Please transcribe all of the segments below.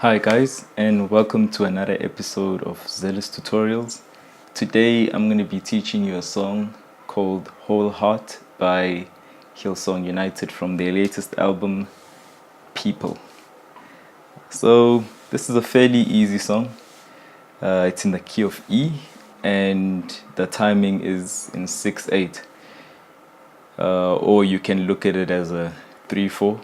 Hi guys, and welcome to another episode of Zealous Tutorials. Today I'm going to be teaching you a song called Whole Heart by Hillsong United from their latest album People. So this is a fairly easy song. It's in the key of E and the timing is in 6/8. Or you can look at it as a 3/4.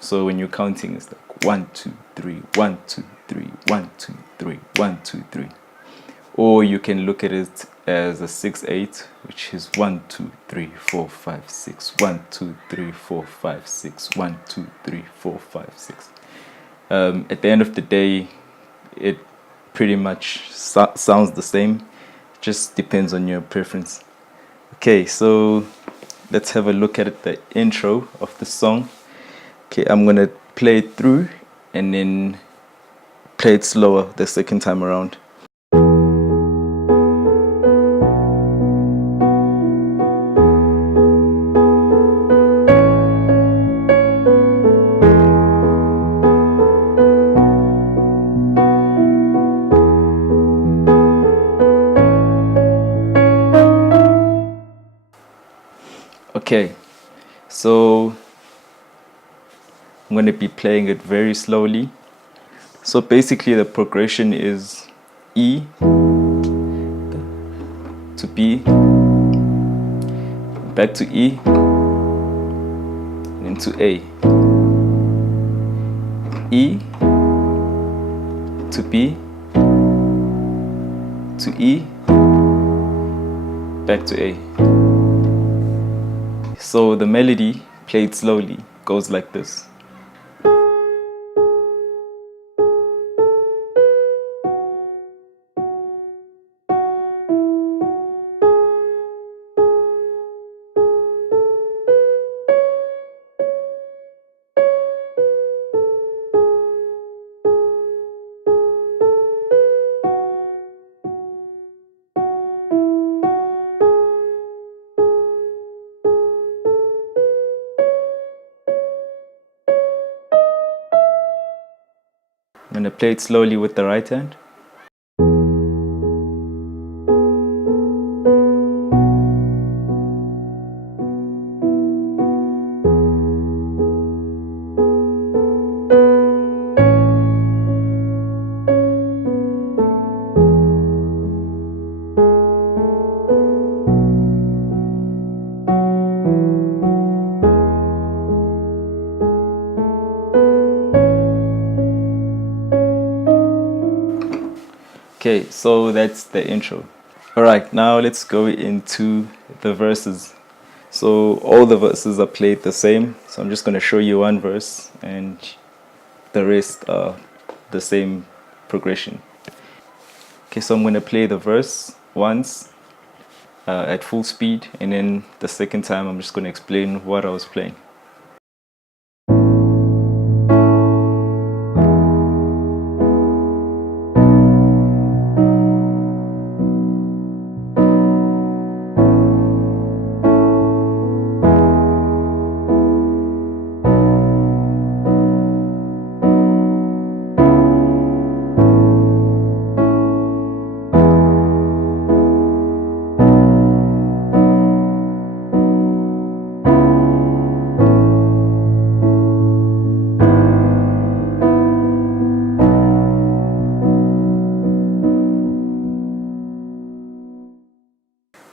So when you're counting, it's like 1, 2, 3, 1, 2, 3, 1, 2, 3, 1, 2, 3. Or you can look at it as a 6/8, which is 1, 2, 3, 4, 5, 6, 1, 2, 3, 4, 5, 6, 1, 2, 3, 4, 5, 6. At the end of the day, it pretty much sounds the same. It just depends on your preference. Okay, so let's have a look at the intro of the song. Okay, I'm gonna play it through and then play it slower the second time around. Okay, so I'm going to be playing it very slowly. So basically the progression is E to B, back to E, and into A. E to B, to E, back to A. So the melody, played slowly, goes like this. I'm going to play it slowly with the right hand. Okay, so that's the intro. Alright, now let's go into the verses. So all the verses are played the same. So I'm just going to show you one verse and the rest are the same progression. Okay, so I'm going to play the verse once at full speed, and then the second time I'm just going to explain what I was playing.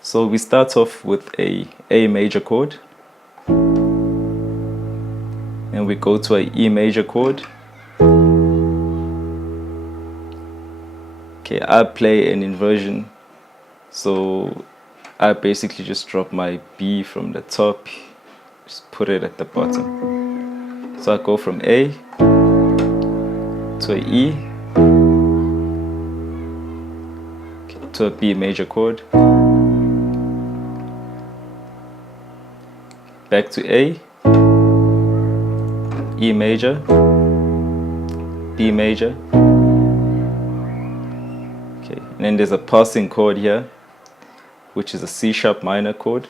So we start off with a A major chord, and we go to a E major chord. Okay, I play an inversion, so I basically just drop my B from the top, just put it at the bottom. So I go from A to a E, okay, to a B major chord, back to A, E major, B major. Okay, and then there's a passing chord here, which is a C sharp minor chord,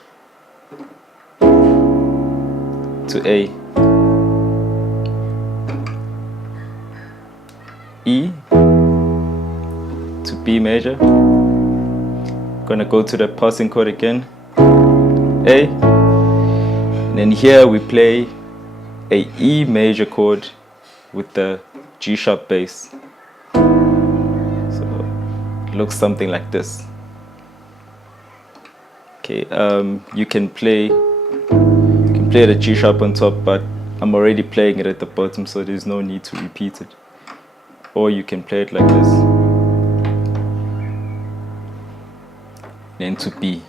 to A. E to B major. Gonna go to the passing chord again, A, and then here we play a E major chord with the G sharp bass. So it looks something like this. Okay, you can play the G sharp on top, but I'm already playing it at the bottom, so there's no need to repeat it. Or you can play it like this, then to B.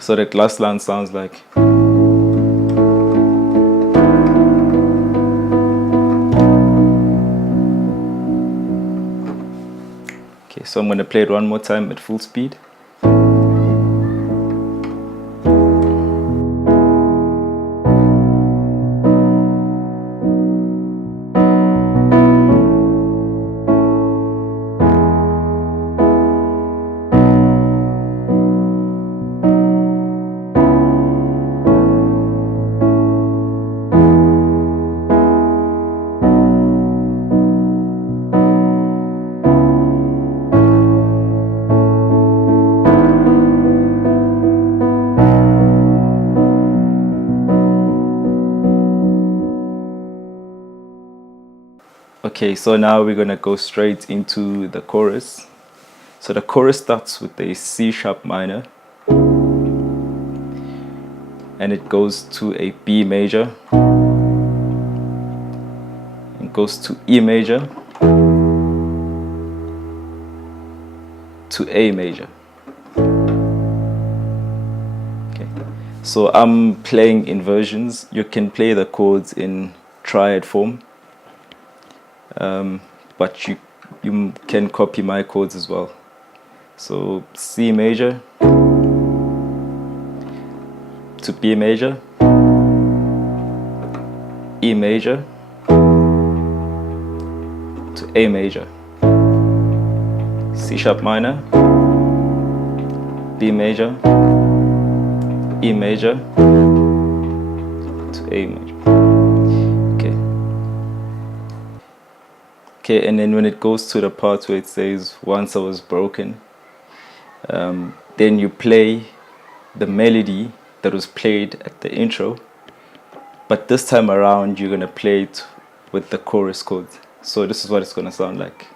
So that last line sounds like. Okay, so I'm going to play it one more time at full speed. Okay, so now we're gonna go straight into the chorus. So the chorus starts with a C sharp minor, and it goes to a B major, and goes to E major, to A major. Okay, so I'm playing inversions. You can play the chords in triad form. But you can copy my chords as well. So C major to B major, E major to A major, C sharp minor, B major, E major to A major. Okay, and then when it goes to the part where it says, once I was broken, then you play the melody that was played at the intro, but this time around you're gonna play it with the chorus chords. So this is what it's gonna sound like.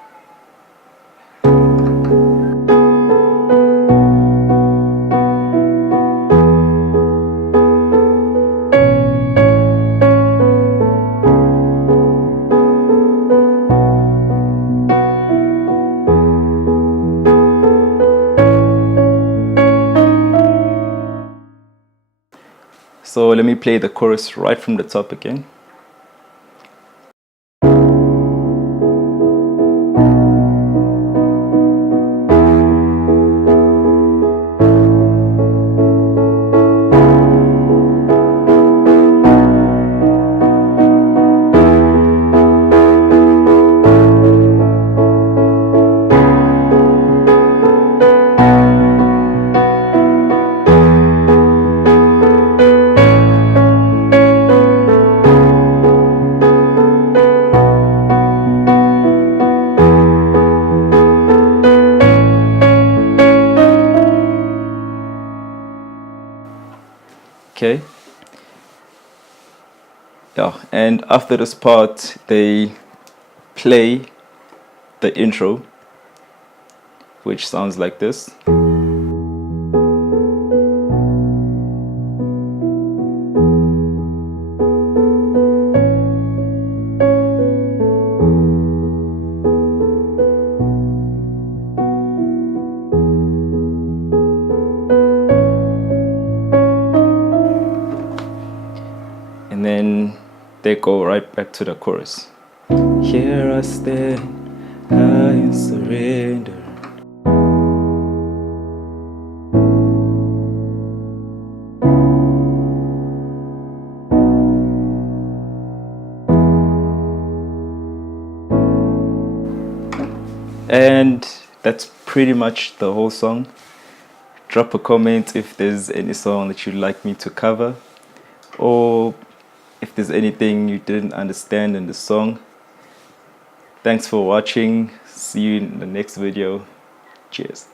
So let me play the chorus right from the top again. Okay. Yeah, and after this part, they play the intro, which sounds like this. And then they go right back to the chorus. Here I stand, I surrender. And that's pretty much the whole song. Drop a comment if there's any song that you'd like me to cover, or if there's anything you didn't understand in the song. Thanks for watching. See you in the next video. Cheers.